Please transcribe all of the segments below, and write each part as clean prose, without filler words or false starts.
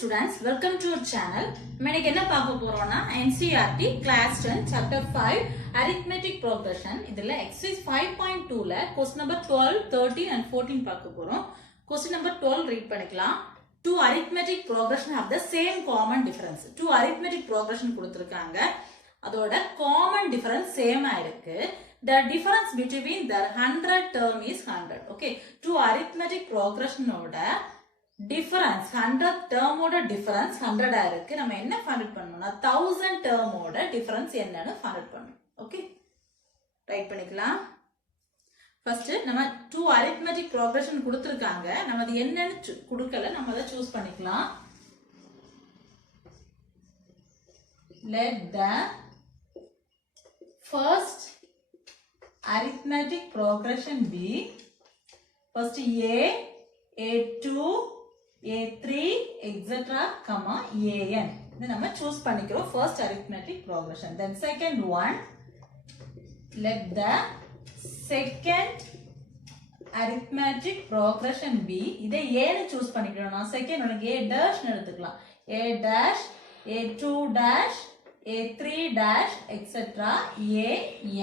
students, welcome to our channel. இன்னைக்கு என்ன பார்க்க போறோம்னா NCERT class 10 chapter 5 arithmetic progression. இதுல exercise 5.2ல question number 12, 13 and 14 பார்க்க போறோம். Question number 12 read பண்ணிக்கலாம். Two arithmetic progression have the same common difference. Two arithmetic progression கொடுத்திருக்காங்க. அதோட common difference same ஆ இருக்கு. The difference between the 100 term is 100. Okay. Two arithmetic progression ஓட difference 100 term ஓட difference 100 ஆ இருக்கு. நம்ம என்ன find out பண்ணனும்னா 1000 term ஓட difference என்னன்னு find out பண்ணனும். Okay. ரைட் பண்ணிக்கலாம். First நம்ம two arithmetic progression கொடுத்திருக்காங்க. நம்ம அது என்னன்னு கொடுக்கல. நம்ம அத चूஸ் பண்ணிக்கலாம். Let the first arithmetic progression be first A2, A3, etc., comma, AN. Then we choose panikro first arithmetic progression. Then second one, let the second arithmetic progression be. This A nu choose panikro na second one A dash nu eduthikalam. A dash, A2 dash, A3 dash, etc.,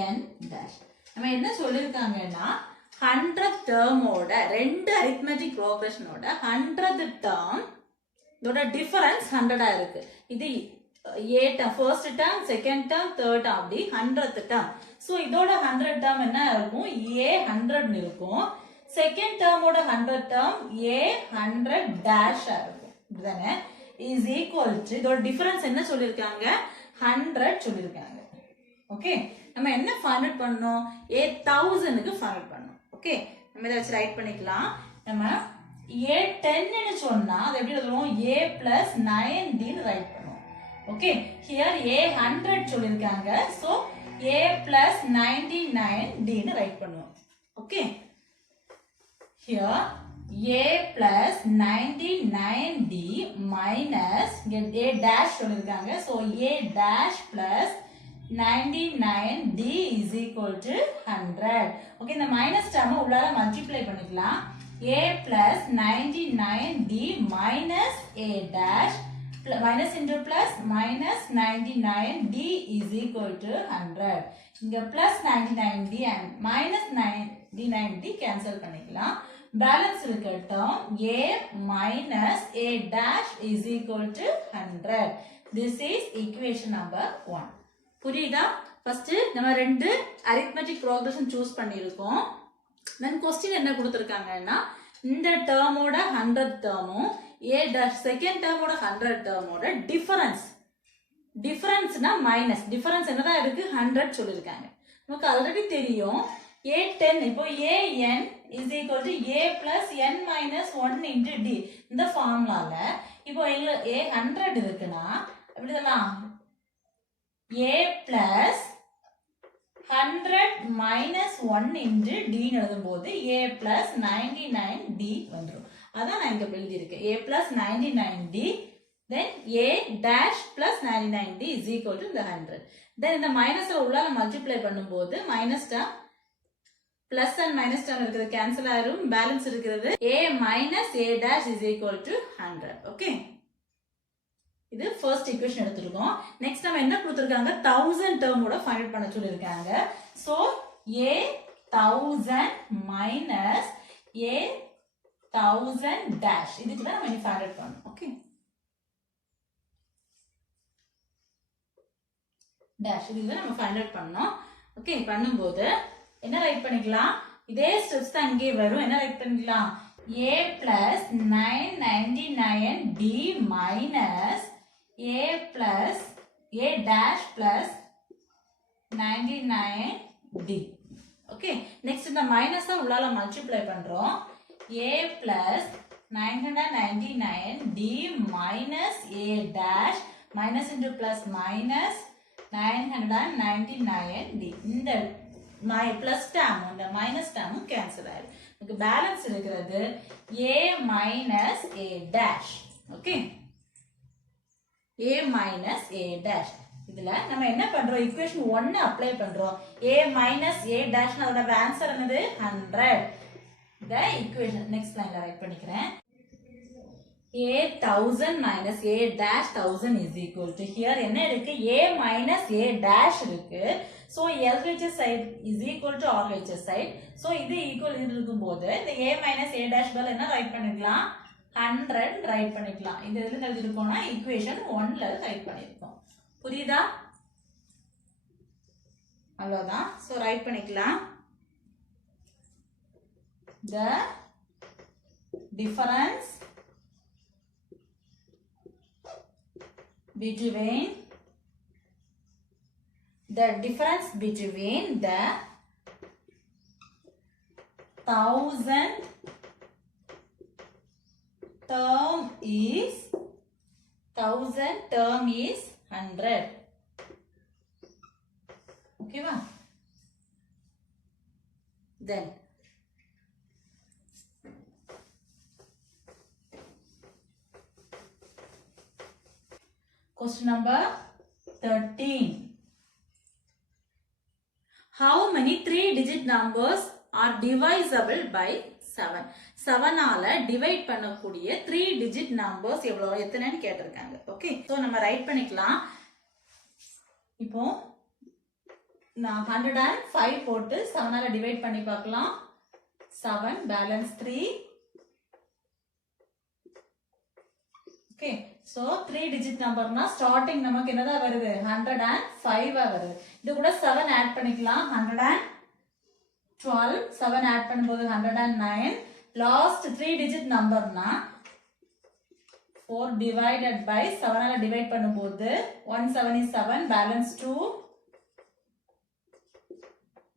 AN dash. நம்ம என்ன சொல்லிருக்காங்கன்னா 100th term ஓட ரெண்டு arithmetic progression ஓட 100th term இதோட difference 100 ஆ இருக்கு. இது A term, first term, second term, third term அப்படி 100th term. So இதோட 100 term என்ன இருக்கும்? A 100 இருக்கும். second term ஓட 100 term A 100 dash ஆ இருக்கும். இதுதானே? is equal to இதோட difference என்ன சொல்லிருக்காங்க? 100 சொல்லிருக்காங்க. ஓகே, நம்ம என்ன find out பண்ணனும்? A 1000க்கு find out பண்ணனும். ஓகே, நம்ம இத வச்சு ரைட் பண்ணிக்கலாம். நம்ம A10 ன்னு சொன்னா அது எப்படி எழுதுவோம்? A plus 9D ன்னு ரைட் பண்ணுவோம். ஓகே, here A 100 சொல்லிருக்காங்க. சோ A plus 99D ன்னு ரைட் பண்ணுவோம். Okay, here A plus 99D minus A dash சொல்லிருக்காங்க. So A dash plus 99D is equal to 100. Okay, இந்த minus term உள்ளார multiply பண்ணிக்கலாம். A plus 99D minus A dash minus into plus minus 99D is equal to 100. இங்க plus 99D and minus 99D cancel பண்ணிக்கலாம். Balance இருக்க term A minus A dash is equal to 100. This is equation number 1. புரியுதா? First நம்ம ரெண்டு arithmetic progression choose பண்ணிருக்கோம். then question என்ன கொடுத்திருக்காங்கன்னா இந்த டேர்மோட 100th டேர்மும் A dash செகண்ட் டேர்மோட 100th டேர்மோட டிஃபரன்ஸ்னா மைனஸ் டிஃபரன்ஸ் என்னதா இருக்கு 100 சொல்லிருக்காங்க. நமக்கு ஆல்ரெடி தெரியும் A10 இப்போ AN is equal to A plus N minus 1 into D. இந்த ஃபார்முலால இப்போ A 100 இருக்குன்னா எப்படி சொல்லலாம்? A plus 100 minus 1 into D எழுதும்போது A plus 99D வந்துரும். அதான் நான் இங்க எழுதியிருக்கேன். A plus 99D then A dash plus 99D is equal to the 100. then இந்த மைனஸ் உள்ளால மல்டிப்ளை பண்ணும்போது minus term plus and minus term இருக்கிறது கேன்சல் ஆயிரும். பேலன்ஸ் இருக்கிறது A minus A dash is equal to 100. Okay, இது first equation எடுத்துருக்கோம். Next நம்ம என்ன கொடுத்திருக்காங்க? 1000 டேர்ம் ஓட ஃபைண்ட் அவுட் பண்ண சொல்லிருக்காங்க. So A 1000 minus A 1000 dash இதுக்கு தான் நம்ம ஃபைண்ட் அவுட் பண்ணனும். ஓகே, dash இதுக்கு தான் நம்ம ஃபைண்ட் அவுட் பண்ணனும். ஓகே, பண்ணும்போது என்ன ரைட் பண்ணிக்கலாம்? இதே ஸ்டெப்ஸ் தான் இங்கே வரும். என்ன ரைட் பண்ணிக்கலாம்? A plus 999D minus A plus A dash plus 99D. Okay, next இந்த மைனஸ் தான் உள்ளால மல்டிப்ளை பண்றோம். A plus 999D minus A dash minus into plus minus 999D. இந்த plus term இந்த minus term cancel ஆயிடும். நமக்கு balance இருக்கிறது A minus A dash. Okay, A minus A dash. இதுல நம்ம என்ன பண்றோம்? equation 1 அப்ளை பண்றோம். A minus A dash அதோட ஆன்சர் என்னது? 100. the equation next லைன்ல ரைட் பண்ணிக்கிறேன். A 1000 minus A dash 1000 is equal to here என்ன இருக்கு A minus A dash இருக்கு. So LHS side is equal to RHS side. So இது equal இருக்கும்போது இந்த A minus A dash பதிலா என்ன ரைட் பண்ணிக்கலாம் 100 ரைட் பண்ணிக்கலாம். இது எதுல எழுதிருக்கோம்னா equation 1ல ரைட் பண்ணிருக்கோம். புரியுதா? அவ்வளவுதான். So ரைட் பண்ணிக்கலாம். The difference between the 1000 term is 100. Okay va? Then question number 13. How many 3-digit numbers are divisible by 7? 7 ஆல டிவைட் பண்ணக்கூடிய 3-digit numbers எவ்வளவு எத்தனைன்னு கேட்டிருக்காங்க. ஓகே, சோ நம்ம ரைட் பண்ணிக்கலாம். இப்போ நான் 105 போட்டு 7 ஆல டிவைட் பண்ணி பார்க்கலாம். 7 பேலன்ஸ் 3. ஓகே, so 3-digit நம்பர்னா ஸ்டார்டிங் நமக்கு என்னதா வருது 105 வருது. இது கூட 7 ஆட் பண்ணிக்கலாம். 112 7 ஆட் பண்ணும்போது 109. லாஸ்ட் 3-digit நம்பர்னா 4 டிவைடட் பை 7 ஆல டிவைட் பண்ணும்போது 177 balance 2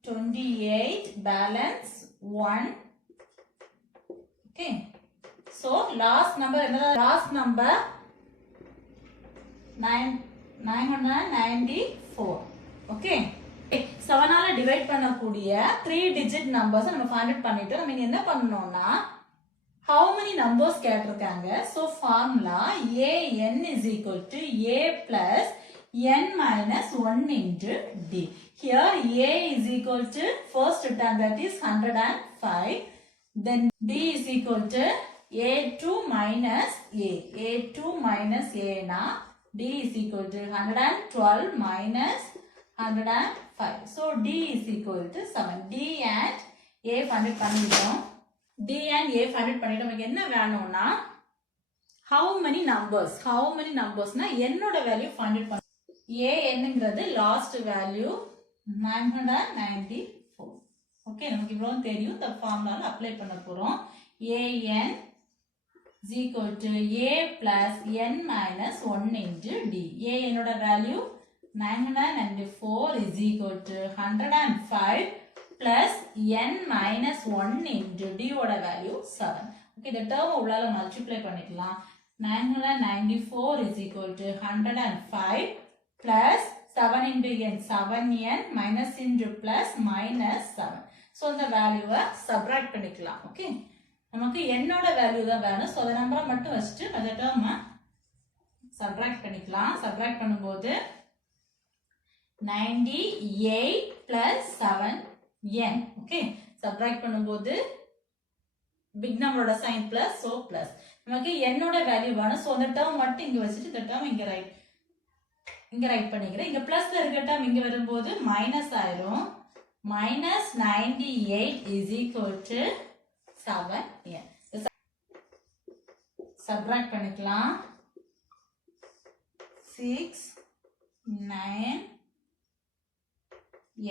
28 balance 1. Okay, so last number என்னதா லாஸ்ட் நம்பர் 994. ஓகே, 7 ஆல டிவைட் பண்ணக்கூடிய 3-digit numbers நம்ம ஃபைண்ட் அவுட் பண்ணிட்டு நம்ம என்ன பண்ணனும்னா how many numbers கேட்டிருக்காங்க. so formula an is equal to a plus n minus 1 into d. here a is equal to first term that is 105. then d is equal to a2 minus a2 minus a na d is equal to 112 minus 105. so d is equal to 7. d and a find பண்ணிட்டோம். d and a find பண்ணிட்டோம். நமக்கு என்ன வேணும்னா how many numbers னா என்னோட value find பண்ணனும். a என்னங்கிறது last value 994. Okay, நமக்கு இவ்வளவு தெரியும். இந்த ஃபார்முலால அப்ளை பண்ண போறோம். an is equal to a plus n minus 1 into d. a என்னோட value 994 is equal to 105 plus n minus 1 into d ஓட வேல்யூ 7. ஓகே, இந்த டேர்ம் உள்ளால மல்டிப்ளை பண்ணிக்கலாம். 994 is equal to 105 plus 7 into n 7n minus into plus minus 7. so இந்த வேல்யூவை subtract பண்ணிக்கலாம். Okay, நமக்கு என்னோட value தான் வேணும். சோ அந்த நம்பரை மட்டும் வச்சிட்டு அந்த டேர்மை சப்ட்ராக்ட் பண்ணிக்கலாம். சப்ட்ராக்ட் பண்ணும்போது 98 plus 7n. ஓகே, சப்ட்ராக்ட் பண்ணும்போது பிக் நம்பரோட சைன் பிளஸ், சோ பிளஸ். நமக்கு என்னோட வேல்யூ வேணும். சோ அந்த டேர்ம் மட்டும் இங்க வச்சிட்டு இந்த டேர்ம் இங்க ரைட் பண்ணிக்கிறேன். இங்க பிளஸ்ல இருக்க டேர்ம் இங்க வரும்போது மைனஸ் ஆயிரும். minus 98 is equal to 7n. Subtract பண்ணிக்கலாம். 6 9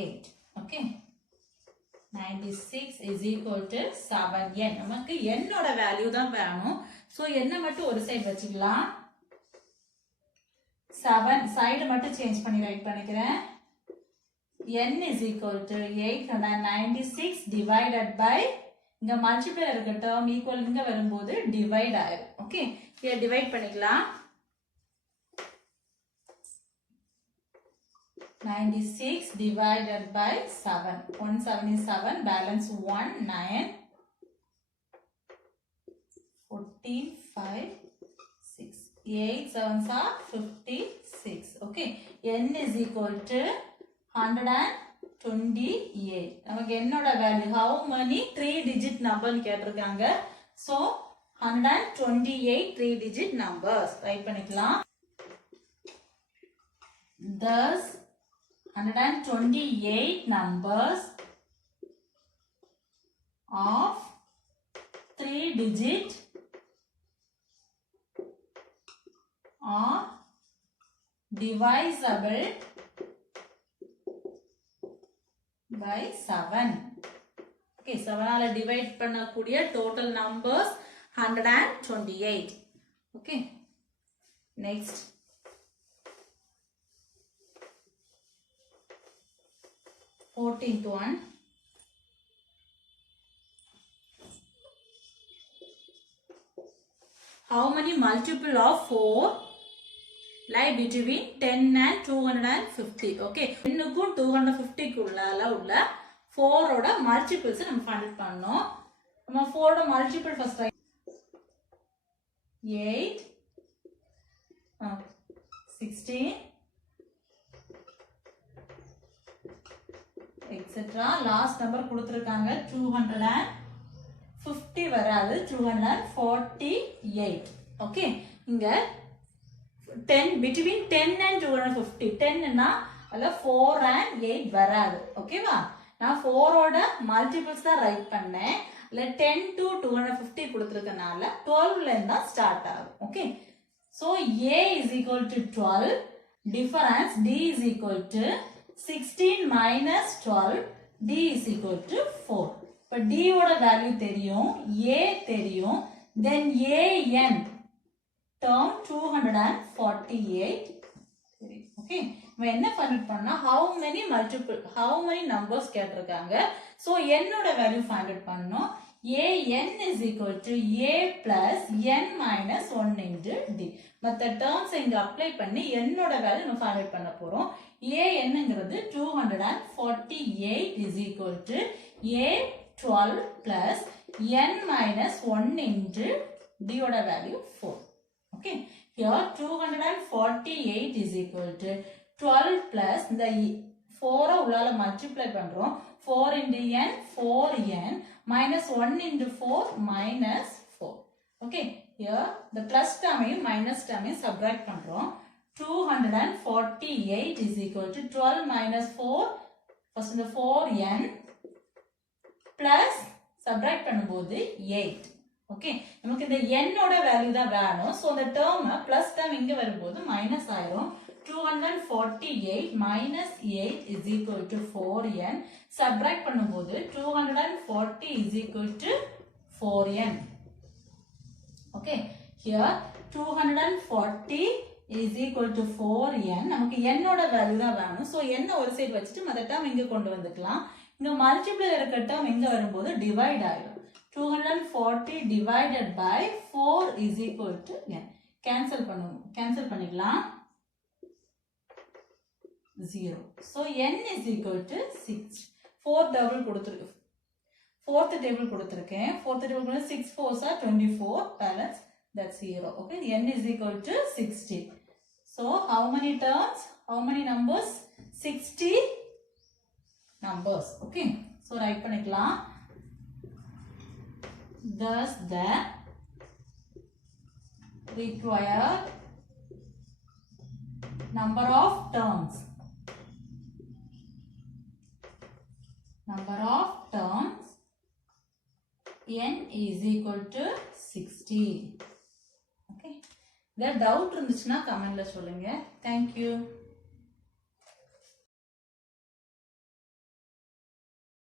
8. Okay, 96 is equal to 7n. நமக்கு என்னோட வேல்யூ தான் வேணும். சோ என்ன மட்டும் ஒரு சைடு வச்சுக்கலாம். 7 சைடு மட்டும் சேஞ்ச் பண்ணி ரைட் பண்ணிக்கிறேன். n is equal to 896 divided by இங்க மல்டிப்ளை இருக்க டேர்ம் ஈக்குவல் இங்க வரும்போது டிவைட் ஆயிடும். ஓகே, இத டிவைட் பண்ணிக்கலாம். 96 divided by 7 177 balance 1 9 14 5 6 8 7s are 56. okay, n is equal to 128. நமக்கு என்னோட value how many 3 digit number கேட்டிருக்காங்க. so 128 3-digit numbers. Write பண்ணிக்கலாம். Thus 128 numbers of 3-digit are divisible by 7. Okay, 7 ஆல divide பண்ணக்கூடிய total numbers 128. Okay, next. Fourteenth one. How many multiple of 4 lie between 10 and 250? Okay, 10 க்கும் 250 குள்ளால உள்ள 4 ஓட multiples நம்ம find பண்ணோம். நம்ம 4 ஓட multiple first 8 16 etc. Last number கொடுத்திருக்காங்க 250 வராது 248. ஓகே, இங்க 10 between 10 and 250. 10 னா அதுல 4 and 8 வராது. ஓகேவா? நான் 4 ஓட மல்டிபிள்ஸ் தான் ரைட் பண்ணேன். இல்ல 10 to 250 கொடுத்திருக்கனால 12 ல இருந்து தான் ஸ்டார்ட் ஆகும். Okay, so a is equal to 12, difference d is equal to 16 minus 12, d is equal to 4. இப்ப d ஓட வேல்யூ தெரியும், a தெரியும், then an term 248. ஓகே, நம்ம என்ன ஃபைண்ட் பண்ணா how many numbers கேட்டிருக்காங்க. சோ n ஓட வேல்யூ ஃபைண்ட் பண்ணனும். an is equal to a plus n minus 1 into d. மத்த டேர்ம்ஸ் இங்க அப்ளை பண்ணி n ஓட வேல்யூ நம்ம ஃபைண்ட் பண்ண போறோம். an ங்கிறது 248 is equal to a 12 plus n minus 1 into d ஓட value 4. Okay, here 248 is equal to 12 plus இந்த 4 உள்ளால மல்டிப்ளை பண்றோம். 4 into n 4n minus 1 into 4 minus 4. Okay, here the plus term-ஐயும் minus term-ஐயும் subtract பண்றோம். 248 is equal to 12 minus 4, first இந்த 4n plus subtract பண்ணும்போது 8. Okay, நமக்கு இந்த n ஓட value தான் வேணும். சோ அந்த டேர்ம் பிளஸ் டேர்ம் இங்க வரும்போது மைனஸ் ஆயிரும். 248 minus 8 is equal to 4n. Subtract பண்ணும்போது 240 is equal to 4n. Okay, here 240 is equal to 4n. நமக்கு n ஓட வேல்யூ தான் வேணும். சோ n ஒரு சைடு வச்சிட்டு மத்த டேர்ம் இங்க கொண்டு வந்துக்கலாம். இங்க மல்டிப்ளை இருக்க டேர்ம் இங்க வரும்போது டிவைட் ஆயிடும். 240 divided by 4 is equal to n. Cancel பண்ணிக்கலாம். 0. So n is equal to 6. Fourth table கொடுத்திருக்கேன். Fourth table 6 4s are 24. Balance, that's 0. Okay, n is equal to 60. So how many terms? How many numbers? 60 numbers. Okay, so write பண்ணிக்கலாம். Thus the required number of terms n is equal to 60. Okay, there doubt இருந்துச்சுன்னா கமெண்ட்ல சொல்லுங்க. Thank you.